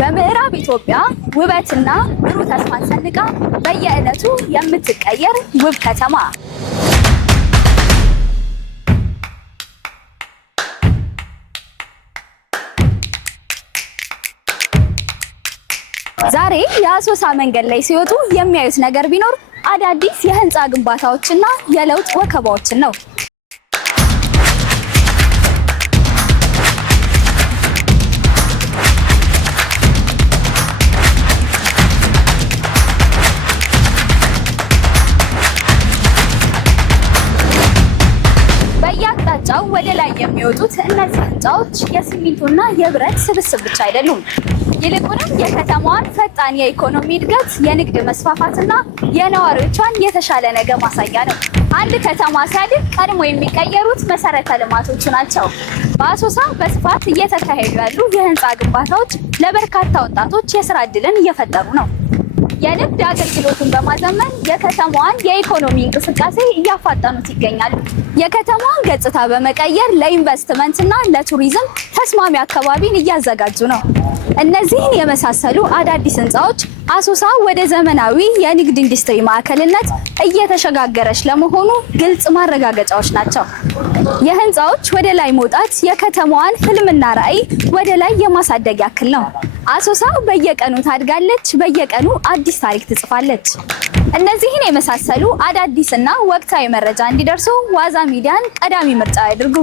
በምዕራብ ኢትዮጵያ ውበትና ብሩህ ተስፋን ሰንቃ በየዕለቱ የምትቀየር ውብ ከተማ። ዛሬ የአሶሳ መንገድ ላይ ሲወጡ የሚያዩት ነገር ቢኖር አዳዲስ የህንፃ ግንባታዎችና የለውጥ ወከባዎችን ነው። በየአቅጣጫው ወደ ላይ የሚወጡት እነዚህ ህንፃዎች የሲሚንቶና የብረት ስብስብ ብቻ አይደሉም። ይልቁንም የከተማዋን ፈጣን የኢኮኖሚ እድገት፣ የንግድ መስፋፋትና የነዋሪዎቿን የተሻለ ነገ ማሳያ ነው። አንድ ከተማ ሲያድግ ቀድሞ የሚቀየሩት መሰረተ ልማቶቹ ናቸው። በአሶሳ በስፋት እየተካሄዱ ያሉ የህንፃ ግንባታዎች ለበርካታ ወጣቶች የስራ ዕድልን እየፈጠሩ ነው። የንግድ አገልግሎቱን በማዘመን የከተማዋን የኢኮኖሚ እንቅስቃሴ እያፋጠኑት ይገኛሉ። የከተማዋን ገጽታ በመቀየር ለኢንቨስትመንትና ለቱሪዝም ተስማሚ አካባቢን እያዘጋጁ ነው። እነዚህን የመሳሰሉ አዳዲስ ህንፃዎች አሶሳ ወደ ዘመናዊ የንግድ ኢንዱስትሪ ማዕከልነት እየተሸጋገረች ለመሆኑ ግልጽ ማረጋገጫዎች ናቸው። የህንፃዎች ወደ ላይ መውጣት የከተማዋን ህልምና ራዕይ ወደ ላይ የማሳደግ ያክል ነው። አሶሳ በየቀኑ ታድጋለች፣ በየቀኑ አዲስ ታሪክ ትጽፋለች። እነዚህን የመሳሰሉ አዳዲስና ወቅታዊ መረጃ እንዲደርሱ ዋዛ ሚዲያን ቀዳሚ ምርጫ ያድርጉ።